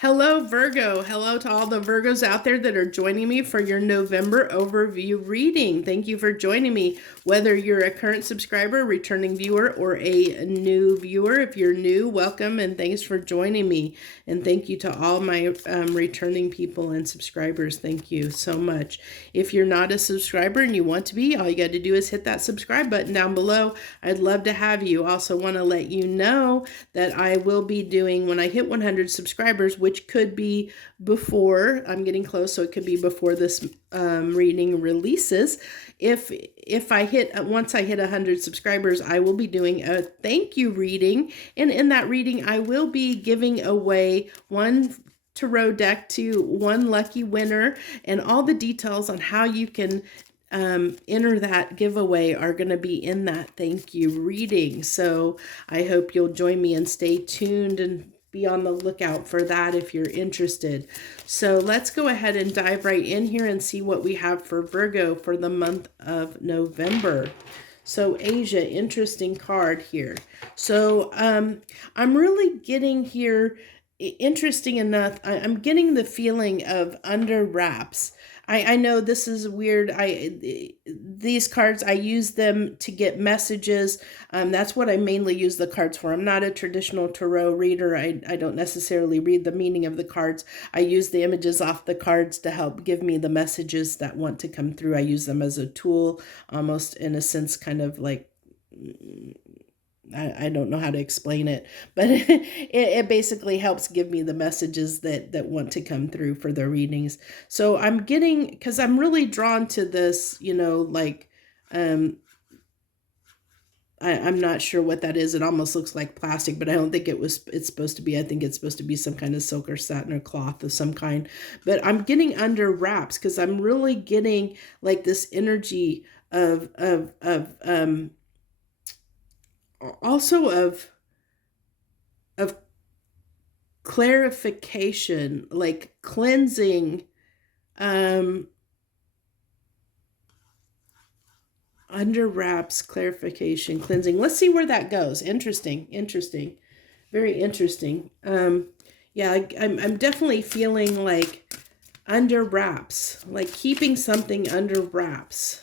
Hello, Virgo. Hello to all the Virgos out there that are joining me for your November overview reading. Thank you for joining me, whether you're a current subscriber, returning viewer, or a new viewer. If you're new, welcome and thanks for joining me. And thank you to all my returning people and subscribers. Thank you so much. If you're not a subscriber and you want to be, all you got to do is hit that subscribe button down below. I'd love to have you. Also want to let you know that I will be doing, when I hit 100 subscribers, which could be before, I'm getting close, so it could be before this reading releases. If I hit, once I hit 100 subscribers, I will be doing a thank you reading. And in that reading, I will be giving away one tarot deck to one lucky winner, and all the details on how you can enter that giveaway are going to be in that thank you reading. So I hope you'll join me and stay tuned and be on the lookout for that if you're interested. So let's go ahead and dive right in here and see what we have for Virgo for the month of November. So Asia, interesting card here. So I'm really getting here, interesting enough, I'm getting the feeling of under wraps. I know this is weird. These cards, I use them to get messages. That's what I mainly use the cards for. I'm not a traditional tarot reader. I don't necessarily read the meaning of the cards. I use the images off the cards to help give me the messages that want to come through. I use them as a tool, almost in a sense, kind of like, I don't know how to explain it, but it basically helps give me the messages that want to come through for the readings. So I'm getting, because I'm really drawn to this, you know, like, I'm not sure what that is. It almost looks like plastic, but I don't think it's supposed to be. I think it's supposed to be some kind of silk or satin or cloth of some kind. But I'm getting under wraps because I'm really getting like this energy of also of clarification, like cleansing, under wraps, clarification, cleansing. Let's see where that goes. Interesting, very interesting. Yeah, I'm definitely feeling like under wraps, like keeping something under wraps.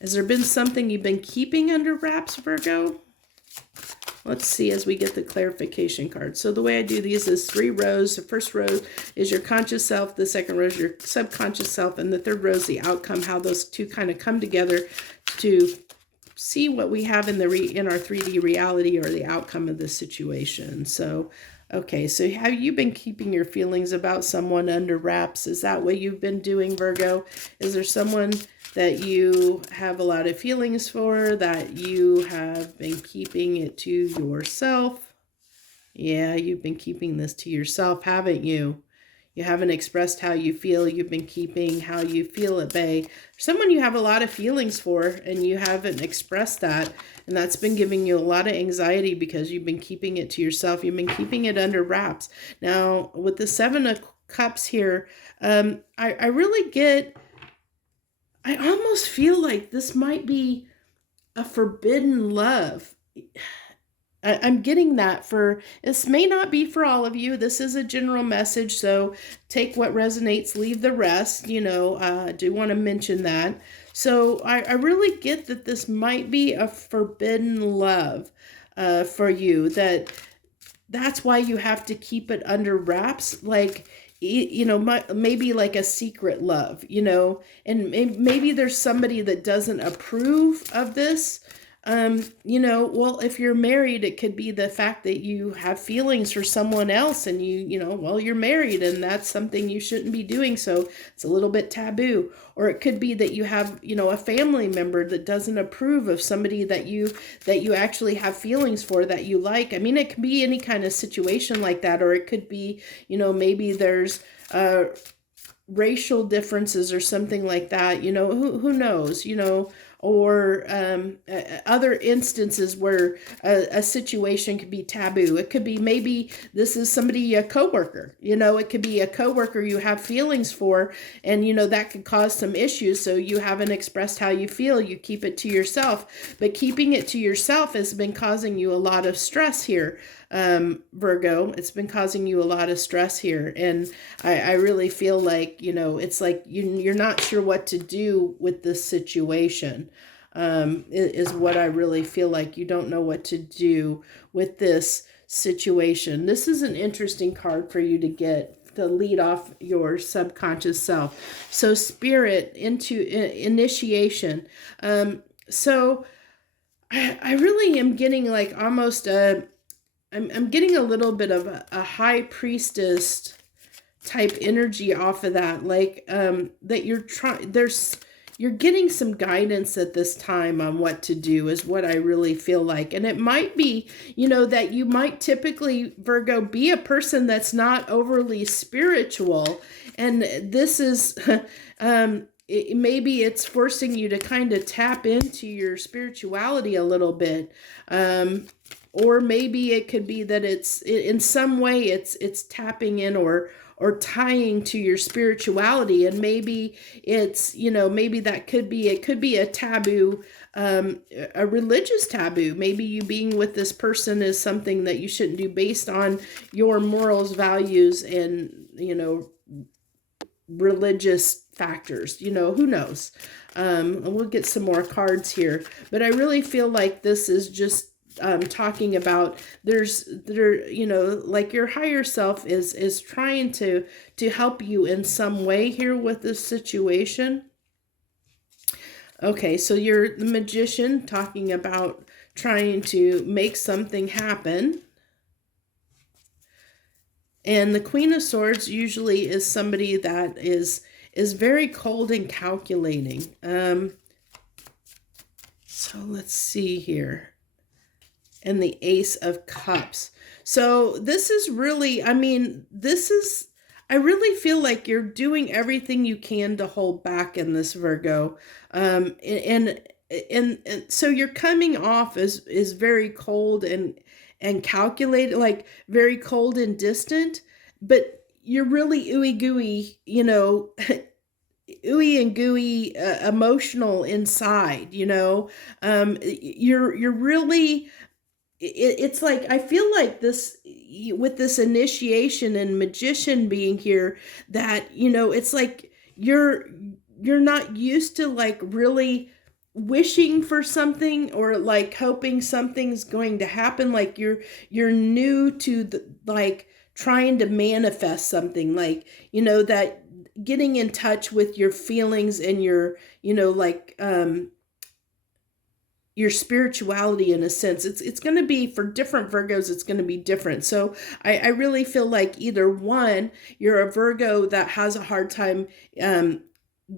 Has there been something you've been keeping under wraps, Virgo? Let's see as we get the clarification card. So the way I do these is 3 rows. The first row is your conscious self. The second row is your subconscious self. And the third row is the outcome, how those two kind of come together to see what we have in our 3D reality or the outcome of the situation. So, okay, so have you been keeping your feelings about someone under wraps? Is that what you've been doing, Virgo? Is there someone that you have a lot of feelings for, that you have been keeping it to yourself? Yeah, you've been keeping this to yourself, haven't you? You haven't expressed how you feel. You've been keeping how you feel at bay. Someone you have a lot of feelings for and you haven't expressed that. And that's been giving you a lot of anxiety because you've been keeping it to yourself. You've been keeping it under wraps. Now, with the 7 of Cups here, I really get, I almost feel like this might be a forbidden love. I'm getting that this may not be for all of you. This is a general message, so take what resonates, leave the rest. You know, I do want to mention that. So I really get that this might be a forbidden love for you. That's why you have to keep it under wraps. Like, you know, maybe like a secret love, you know, and maybe there's somebody that doesn't approve of this. You know, well, if you're married, it could be the fact that you have feelings for someone else and you know, well, you're married and that's something you shouldn't be doing. So it's a little bit taboo. Or it could be that you have, you know, a family member that doesn't approve of somebody that you actually have feelings for, that you like. I mean, it could be any kind of situation like that. Or it could be, you know, maybe there's, racial differences or something like that, you know, who knows, you know, or other instances where a situation could be taboo. It could be maybe this is somebody, a coworker, you know, it could be a coworker you have feelings for, and, you know, that could cause some issues. So you haven't expressed how you feel. You keep it to yourself, but keeping it to yourself has been causing you a lot of stress here. Virgo. It's been causing you a lot of stress here. And I really feel like, it's like you're not sure what to do with this situation. Is what I really feel like. You don't know what to do with this situation. This is an interesting card for you to get to lead off your subconscious self. So spirit into initiation. So I really am getting like almost I'm getting a little bit of a high priestess type energy off of that. Like that you're getting some guidance at this time on what to do is what I really feel like. And it might be, that you might typically, Virgo, be a person that's not overly spiritual. And this is, maybe it's forcing you to kind of tap into your spirituality a little bit. Or maybe it could be that it's in some way it's tapping in or tying to your spirituality. And maybe it's, maybe it could be a taboo, a religious taboo. Maybe you being with this person is something that you shouldn't do based on your morals, values, and, religious factors, who knows? We'll get some more cards here, but I really feel like this is just talking about like your higher self is trying to help you in some way here with this situation. Okay, so you're the magician talking about trying to make something happen. And the Queen of Swords usually is somebody that is very cold and calculating. So let's see here. And the Ace of Cups. So this is really, I really feel like you're doing everything you can to hold back in this, Virgo. And so you're coming off as very cold and calculated, like very cold and distant, but you're really ooey gooey, ooey and gooey, emotional inside, you're really, it's like, I feel like this, with this initiation and magician being here, that, it's like you're not used to like really wishing for something or like hoping something's going to happen. Like you're new to like trying to manifest something, like, that getting in touch with your feelings and your, your spirituality in a sense. It's going to be, for different Virgos, it's going to be different. So I really feel like either one, you're a Virgo that has a hard time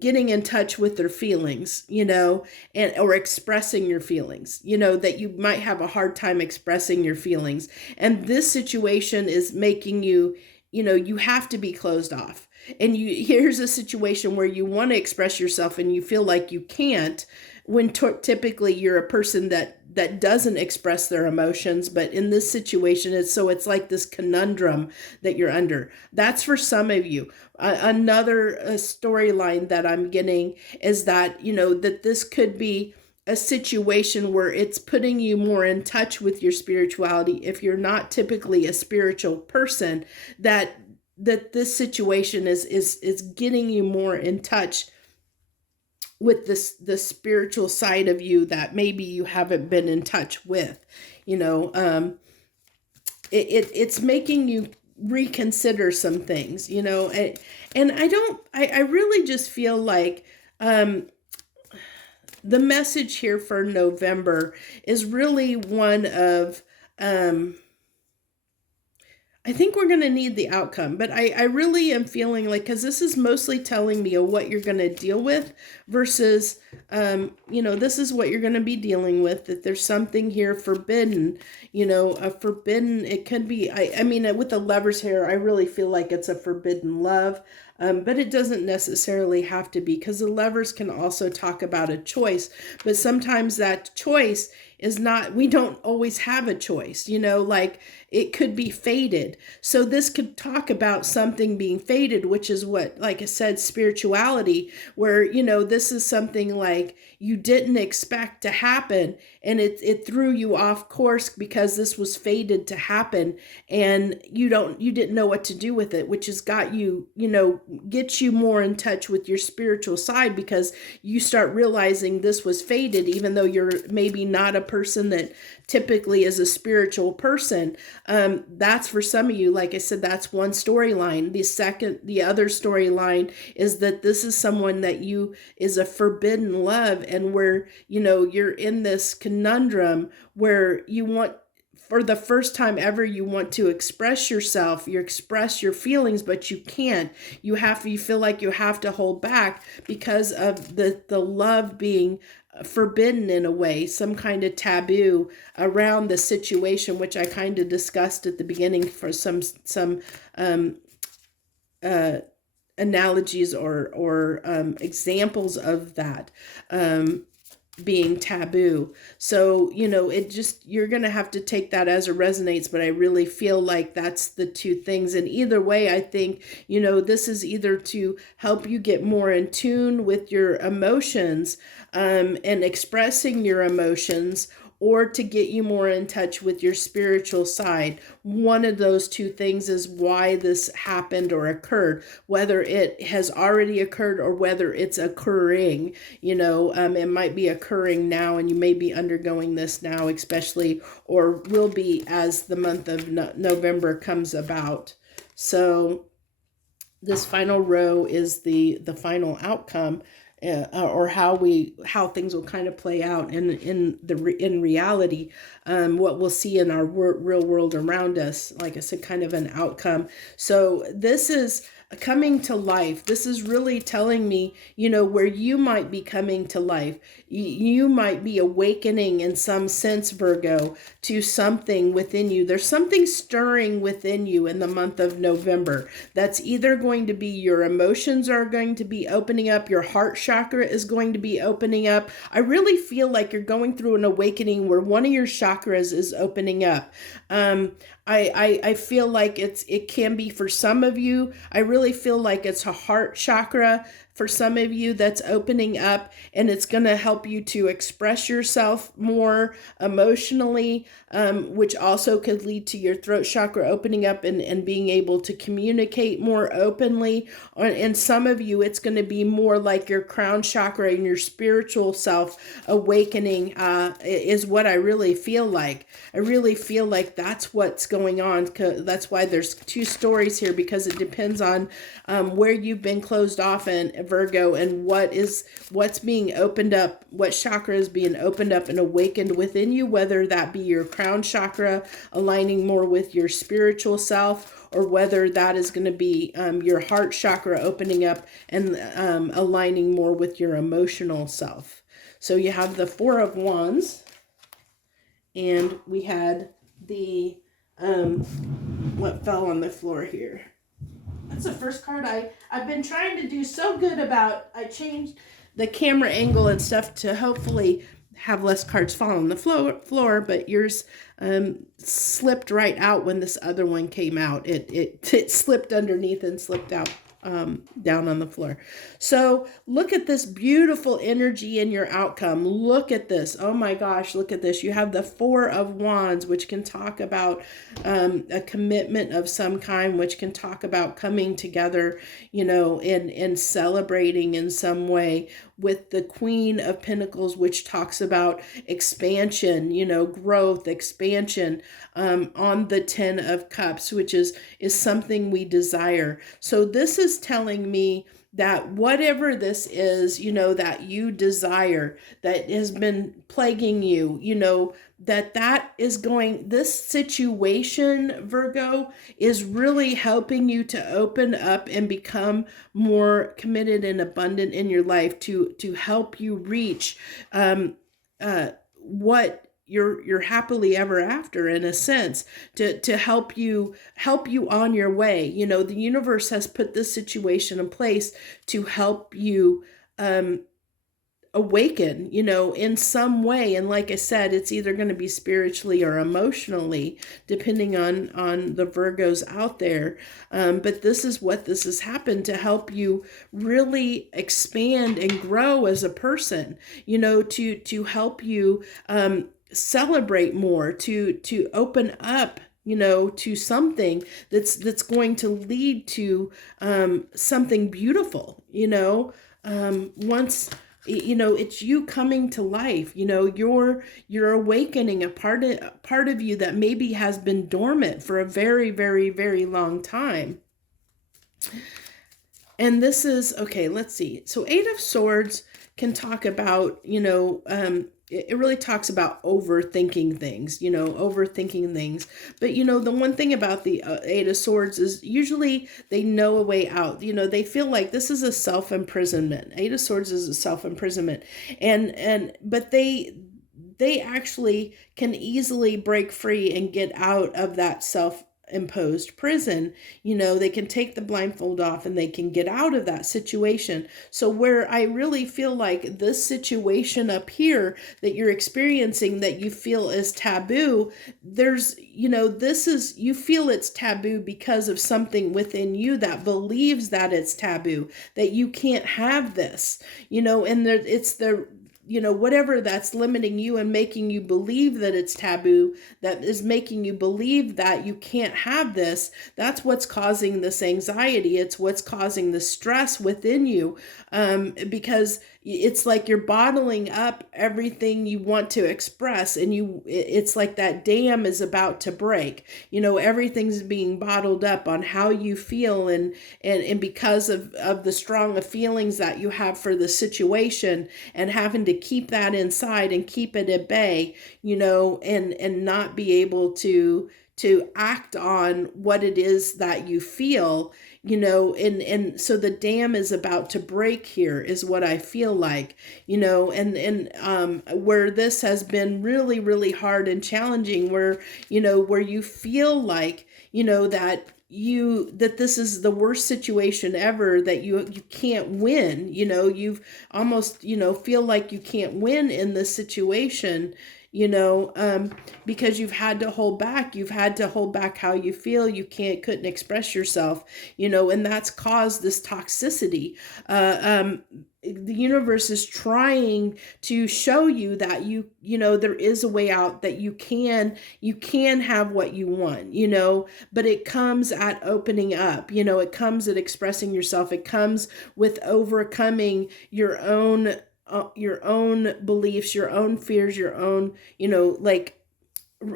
getting in touch with their feelings, or expressing your feelings, that you might have a hard time expressing your feelings. And this situation is making you, you have to be closed off. And here's a situation where you want to express yourself and you feel like you can't, when typically you're a person that doesn't express their emotions. But in this situation, it's like this conundrum that you're under. That's for some of you. Another storyline that I'm getting is that, that this could be a situation where it's putting you more in touch with your spirituality. If you're not typically a spiritual person, that this situation is getting you more in touch with the spiritual side of you that maybe you haven't been in touch with. It's making you reconsider some things, and I really just feel like the message here for November is really one of I think we're going to need the outcome, but I really am feeling like, because this is mostly telling me of what you're going to deal with versus, this is what you're going to be dealing with, that there's something here forbidden, a forbidden, it could be, with the Lovers here, I really feel like it's a forbidden love. But it doesn't necessarily have to be, because the lovers can also talk about a choice. But sometimes that choice is not, we don't always have a choice, like it could be fated. So this could talk about something being fated, which is what, like I said, spirituality, where, this is something like you didn't expect to happen, and it threw you off course because this was fated to happen, and you didn't know what to do with it, which has got you, gets you more in touch with your spiritual side, because you start realizing this was fated, even though you're maybe not a person that typically is a spiritual person. That's for some of you. Like I said, that's one storyline. The other storyline is that this is someone that is a forbidden love, and where, you're in this conundrum where you want, for the first time ever, you want to express yourself, you express your feelings, but you can't. You feel like you have to hold back because of the love being forbidden in a way, some kind of taboo around the situation, which I kind of discussed at the beginning for some analogies or examples of that. Being taboo. So, you're going to have to take that as it resonates, but I really feel like that's the two things. And either way, I think, this is either to help you get more in tune with your emotions, and expressing your emotions, or to get you more in touch with your spiritual side. One of those two things is why this happened or occurred, whether it has already occurred or whether it's occurring. It might be occurring now, and you may be undergoing this now, especially, or will be as the month of November comes about. So this final row is the final outcome, or how things will kind of play out in reality, what we'll see in our real world around us. Like I said, kind of an outcome. So this is coming to life. This is really telling me, where you might be coming to life. You might be awakening in some sense, Virgo, to something within you. There's something stirring within you in the month of November. That's either going to be your emotions are going to be opening up, your heart chakra is going to be opening up. I really feel like you're going through an awakening where one of your chakras is opening up. I feel like it can be for some of you. I really feel like it's a heart chakra for some of you that's opening up, and it's going to help you to express yourself more emotionally, which also could lead to your throat chakra opening up and being able to communicate more openly. And some of you, it's going to be more like your crown chakra and your spiritual self awakening, is what I really feel like. I really feel like that's what's going on. That's why there's two stories here, because it depends on where you've been closed off in, Virgo, and what's being opened up, what chakra is being opened up and awakened within you, whether that be your crown chakra aligning more with your spiritual self, or whether that is going to be your heart chakra opening up and aligning more with your emotional self. So you have the Four of Wands, and we had the what fell on the floor here. That's the first card. I've been trying to do so good about, I changed the camera angle and stuff to hopefully have less cards fall on the floor, but yours slipped right out when this other one came out. It slipped underneath and slipped out down on the floor. So look at this beautiful energy in your outcome. Look at this. Oh my gosh, look at this. You have the Four of Wands, which can talk about a commitment of some kind, which can talk about coming together, and celebrating in some way, with the Queen of Pentacles, which talks about expansion, growth, expansion, on the Ten of Cups, which is something we desire. So this is telling me that whatever this is, that you desire, that has been plaguing you, that is going, this situation, Virgo, is really helping you to open up and become more committed and abundant in your life, to help you reach what your happily ever after, in a sense, to help you on your way. The universe has put this situation in place to help you awaken, in some way. And like I said, it's either going to be spiritually or emotionally, depending on the Virgos out there. But this has happened to help you really expand and grow as a person, to help you celebrate more, to open up, to something that's going to lead to something beautiful, once it's you coming to life. You're awakening a part of you that maybe has been dormant for a very, very, very long time. And this is okay. Let's see. So Eight of Swords can talk about, it really talks about overthinking things, But, the one thing about the Eight of Swords is usually they know a way out. They feel like this is a self-imprisonment. Eight of Swords is a self-imprisonment. But they actually can easily break free and get out of that self-imposed prison. They can take the blindfold off and they can get out of that situation. So where I really feel like this situation up here that you're experiencing that you feel is taboo, there's, you feel it's taboo because of something within you that believes that it's taboo, that you can't have this, and it's the whatever that's limiting you and making you believe that it's taboo, that is making you believe that you can't have this, that's what's causing this anxiety. It's what's causing the stress within you, because it's like you're bottling up everything you want to express, and it's like that dam is about to break. Everything's being bottled up on how you feel, and because of the strong feelings that you have for the situation, and having to keep that inside and keep it at bay, and not be able to act on what it is that you feel, and so the dam is about to break here, is what I feel like, and where this has been really, really hard and challenging, where you feel like, that this is the worst situation ever, that you can't win, you've almost, feel like you can't win in this situation, because you've had to hold back how you feel. You couldn't express yourself, and that's caused this toxicity. The universe is trying to show you that there is a way out, that you can have what you want, but it comes at opening up, it comes at expressing yourself. It comes with overcoming your own beliefs, your own fears, your own,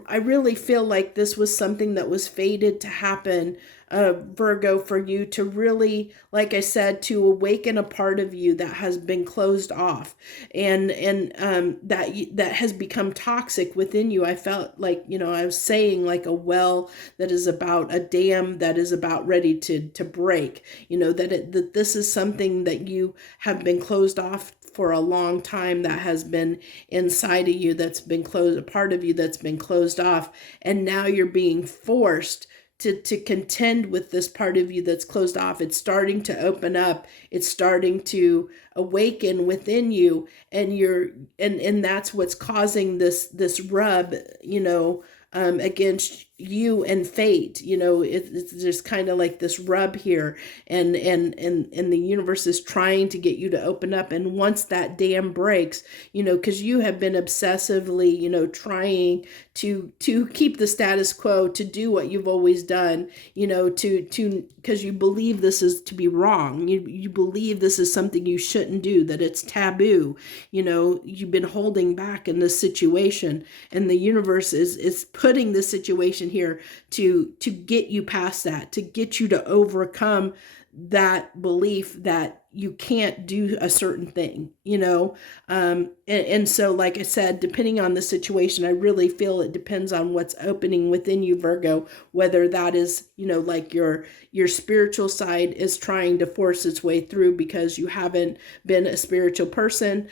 I really feel like this was something that was fated to happen, Virgo, for you to really, like I said, to awaken a part of you that has been closed off, and that has become toxic within you. I felt like, I was saying, like a well that is about a dam that is about ready to break, that this is something that you have been closed off for a long time, that has been inside of you, that's been closed, a part of you that's been closed off, and now you're being forced to contend with this part of you that's closed off. It's starting to open up. It's starting to awaken within you, and that's what's causing this rub, against you and fate. It's just kind of like this rub here, and the universe is trying to get you to open up. And once that dam breaks, because you have been obsessively, trying to keep the status quo, to do what you've always done, because you believe this is to be wrong. You believe this is something you shouldn't do, that it's taboo. You've been holding back in this situation, and the universe is putting this situation here to get you past that, to get you to overcome that belief that you can't do a certain thing, and so, like I said, depending on the situation, I really feel it depends on what's opening within you, Virgo, whether that is, like your spiritual side is trying to force its way through because you haven't been a spiritual person,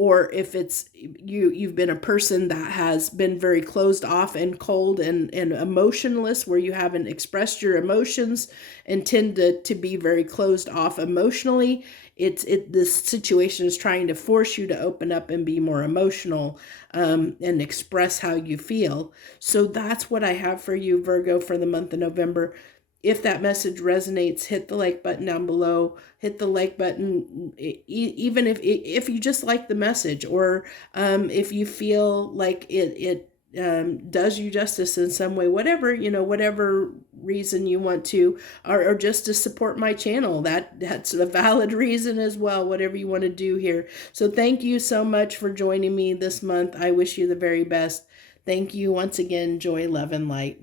or if it's you've been a person that has been very closed off and cold and emotionless, where you haven't expressed your emotions and tend to be very closed off emotionally. This situation is trying to force you to open up and be more emotional, and express how you feel. So that's what I have for you, Virgo, for the month of November. If that message resonates, hit the like button down below. Hit the like button, even if you just like the message, or if you feel like it does you justice in some way, whatever, whatever reason you want to, or just to support my channel, that's a valid reason as well, whatever you want to do here. So thank you so much for joining me this month. I wish you the very best. Thank you once again. Joy, love, and light.